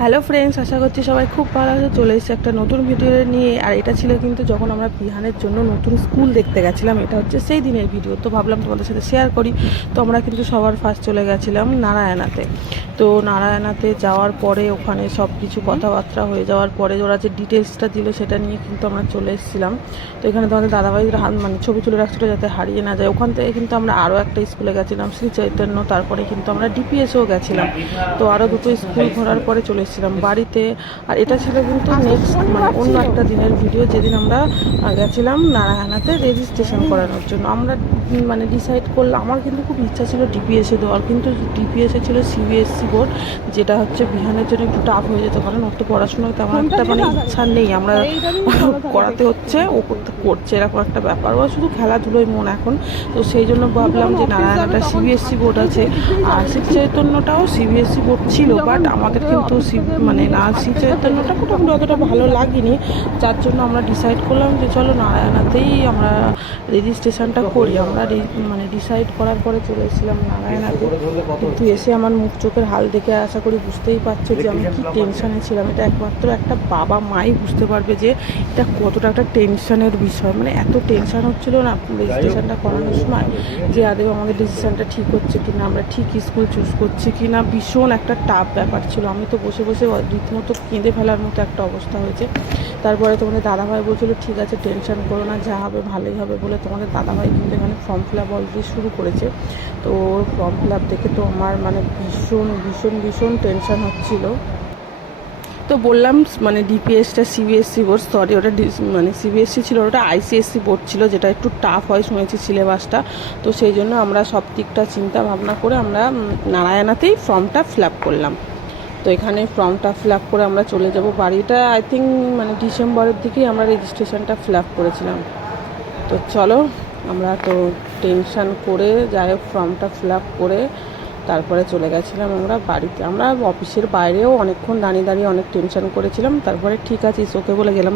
Hello friends, আশা করছি সবাই খুব ভালো আছে। চলে এসেছে একটা নতুন ভিডিও নিয়ে। আর এটা ছিল কিন্তু যখন আমরা বিহানের জন্য নতুন স্কুল দেখতে গেছিলাম, এটা হচ্ছে সেই দিনের ভিডিও। তো ভাবলাম তোমাদের সাথে শেয়ার করি। তো আমরা কিন্তু সবার ফার্স্ট চলে গেছিলাম নারায়ণাতে। তো নারায়ণাতে যাওয়ার পরে ওখানে সব কিছু কথাবার্তা হয়ে যাওয়ার পরে ওরা যে ডিটেলসটা দিল সেটা নিয়ে কিন্তু আমরা চলে এসেছিলাম। তো এখানে তোমাদের দাদাভাইদের মানে ছবি তুলে রাখছিল যাতে হারিয়ে না যায়। ওখান থেকে কিন্তু আমরা আরও একটা স্কুলে গেছিলাম, শ্রী চৈতন্য। তারপরে কিন্তু আমরা ডিপিএসও গেছিলাম। তো আরও দুটো স্কুল ঘোরার পরে চলে এসেছিলাম বাড়িতে। আর এটা ছিল কিন্তু নেক্সট মানে অন্য একটা দিনের ভিডিও, যেদিন আমরা গেছিলাম নারায়ণাতে রেজিস্ট্রেশন করানোর জন্য। আমরা মানে ডিসাইড করলাম, আমার কিন্তু খুব ইচ্ছা ছিল ডিপিএসে দেওয়ার, কিন্তু ডিপিএসে ছিল সিবিএসসি বোর্ড, যেটা হচ্ছে বিহানের জন্য একটু টাফ হয়ে যেত, কারণ ওর তো পড়াশোনার তেমন একটা মানে ইচ্ছা নেই। আমরা করাতে হচ্ছে, ও করছে, এরকম একটা ব্যাপার। ও শুধু খেলাধুলোয় মন এখন। তো সেই জন্য ভাবলাম যে নারায়ণাটা সিবিএসসি বোর্ড আছে, আর শ্রী চৈতন্যটাও সিবিএসসি বোর্ড ছিল, বাট আমাদের কিন্তু মানে না শ্রী চৈতন্যটা মোটামুটি অতটা ভালো লাগেনি। যার জন্য আমরা ডিসাইড করলাম যে চলো নারায়ণাতেই আমরা রেজিস্ট্রেশনটা করি। আমরা মানে ডিসাইড করার পরে চলে এসেছিলাম নারায়ণাতে। কিন্তু এসে আমার মুখ চোখের হাল দেখে আশা করি বুঝতেই পারছো যে আমি কী টেনশানে ছিলাম। এটা একমাত্র একটা বাবা মাই বুঝতে পারবে যে এটা কতটা একটা টেনশানের বিষয়। মানে এত টেনশান হচ্ছিলো না রেজিস্ট্রেশনটা করানোর সময়, যে আদৌ আমাদের ডিসিশানটা ঠিক হচ্ছে কি না, আমরা ঠিক স্কুল চুজ করছি কি না। ভীষণ একটা টাফ ব্যাপার ছিল। আমি তো বসে বসে রীতিমতো কেঁদে ফেলার মতো একটা অবস্থা হয়েছে। তারপরে তোমাদের দাদাভাই বলছিল ঠিক আছে টেনশন করো না, যা হবে ভালোই হবে বলে তোমাদের দাদাভাই কিন্তু এখানে ফর্ম ফিল আপ অলরেডি শুরু করেছে। তো ফর্ম ফিল আপ দেখে তো আমার মানে ভীষণ ভীষণ ভীষণ টেনশন হচ্ছিলো। তো বললাম মানে ডিপিএসটা সিবিএসসি বোর্ড, সরি ওটা মানে সিবিএসসি ছিল, ওটা আইসিএসসি বোর্ড ছিল, যেটা একটু টাফ হয় শুনেছি সিলেবাসটা। তো সেই জন্য আমরা সব দিকটা চিন্তা ভাবনা করে আমরা নারায়ণাতেই ফর্মটা ফিল আপ করলাম। তো এখানে ফর্মটা ফিল আপ করে আমরা চলে যাব বাড়িটা। আই থিঙ্ক মানে ডিসেম্বরের দিকেই আমরা রেজিস্ট্রেশনটা ফিল আপ করেছিলাম। তো চলো, আমরা তো টেনশান করে যাই হোক ফর্মটা ফিল আপ করে তারপরে চলে গেছিলাম আমরা বাড়িতে। আমরা অফিসের বাইরেও অনেকক্ষণ দাঁড়িয়ে দাঁড়িয়ে অনেক টেনশন করেছিলাম। তারপরে ঠিক আছে ওকে বলে গেলাম।